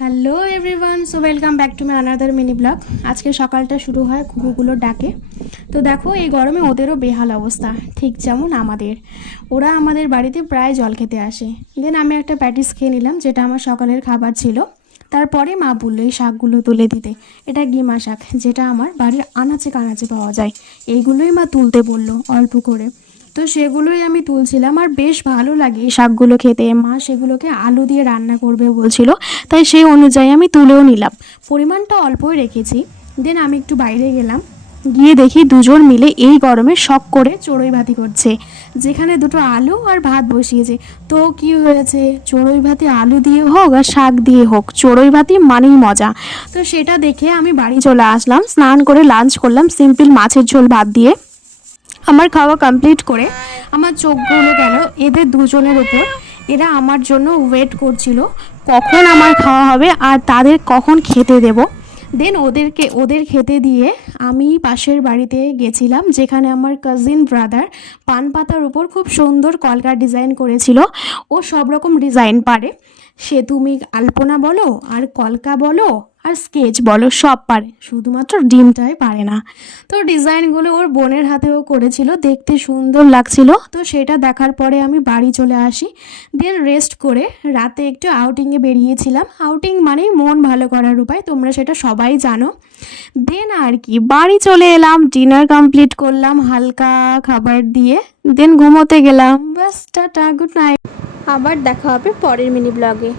Hello everyone, so welcome back to my another mini blog আজকে সকালটা শুরু হয় কুকুরগুলোর ডাকে। তো দেখো, এই গরমে ওদেরও বেহাল অবস্থা, ঠিক যেমন আমাদের। ওরা আমাদের বাড়িতে প্রায় জল খেতে আসে। দেন আমি একটা প্যাটিস খেয়ে নিলাম, যেটা আমার সকালের খাবার ছিল। তারপরে মা বলল, এই শাকগুলো তুলে দিতে। এটা গিমা শাক, যেটা আমার বাড়ির আনাচে কানাচে পাওয়া যায়। এইগুলোই মা তুলতে বলল, অল্প করে। তো সেগুলোই আমি তুলছিলাম আর বেশ ভালো লাগে এই শাকগুলো খেতে। মা সেগুলোকে আলু দিয়ে রান্না করবে বলছিল, তাই সেই অনুযায়ী আমি তুলেও নিলাম। পরিমাণটা অল্পই রেখেছি, দেন আমি একটু বাইরে গেলাম। গিয়ে দেখি দুজন মিলে এই গরমে শখ করে চড়ুই ভাতি করছে, যেখানে দুটো আলু আর ভাত বসিয়েছে। তো কি হয়েছে? চড়ুই ভাতি আলু দিয়ে হোক আর শাক দিয়ে হোক, চড়ুই ভাতি মানেই মজা। তো সেটা দেখে আমি বাড়ি চলে আসলাম, স্নান করে লাঞ্চ করলাম সিম্পল মাছের ঝোল ভাত দিয়ে। আমার খাওয়া কমপ্লিট করে আমার চোখগুলো গেল। এদের দুজনের উপর। এরা আমার জন্য ওয়েট করছিল কখন আমার খাওয়া হবে আর তাদের কখন খেতে দেব। দেন ওদেরকে, ওদের খেতে দিয়ে আমি পাশের বাড়িতে গেছিলাম, যেখানে আমার কাজিন ব্রাদার পান পাতার উপর খুব সুন্দর কলকা ডিজাইন করেছিল। ও সব রকম ডিজাইন পারে। সে তুমি আলপনা বলো আর কলকা বলো আর স্কেচ বলো, সব পারে। শুধুমাত্র ডিমটাই পারে না। তো ডিজাইনগুলো ওর বোনের হাতেও করেছিল, দেখতে সুন্দর লাগছিল। তো সেটা দেখার পরে আমি বাড়ি চলে আসি। দেন রেস্ট করে রাতে একটু আউটিংয়ে বেরিয়েছিলাম। আউটিং মানেই মন ভালো করার উপায়, তোমরা সেটা সবাই জানো। দেন আর কি, বাড়ি চলে এলাম ডিনার কমপ্লিট করলাম, হালকা খাবার দিয়ে। দেন ঘুমোতে গেলাম। বাস টাটা গুড নাইট আবার দেখা হবে পরের মিনি ব্লগে